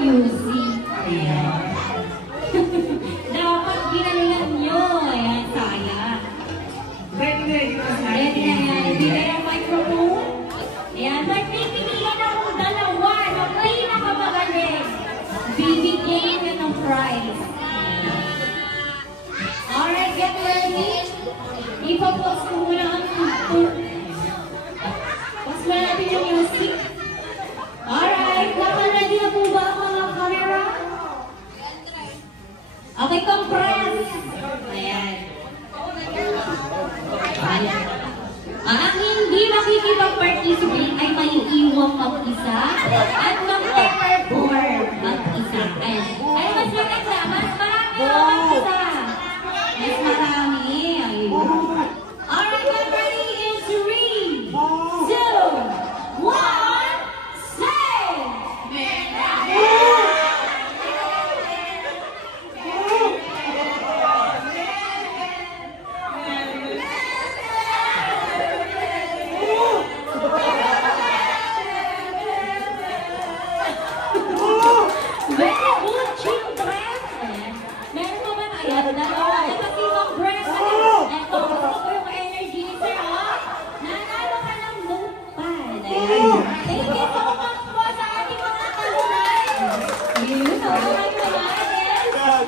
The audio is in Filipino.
music. Ayan. Dapat ginalingan nyo. Ayan, sayang. Ready na yan. Bigay ang microphone. Ayan, magpipilian akong dalawa na pinakamagaling. Bibigyan nyo ng prize. Alright, get ready. Ipapost ko muna ang tour. Post mo natin yung music. Alright, naka-ready na po ba ang mga camera? Okay, compress. Ayan. Ang hindi makikipag-participate ay may iwang mag-isa at mag-perform mag-isa. Ayan. Ay, mas maganda. Mas marami ang mag-isa. Mas marami. Ayun. Alright, get ready in 3, 2, 1, say! Very good, children! Meron mo ba na? Ayan, dalawa. Ito si Ma'am Brenda. Ito, gusto ko yung energizer, ha? Nanalo ka ng notepad. Ayan. Thank you so much po sa ating mga kalunan. Yun, sa mga kalunan.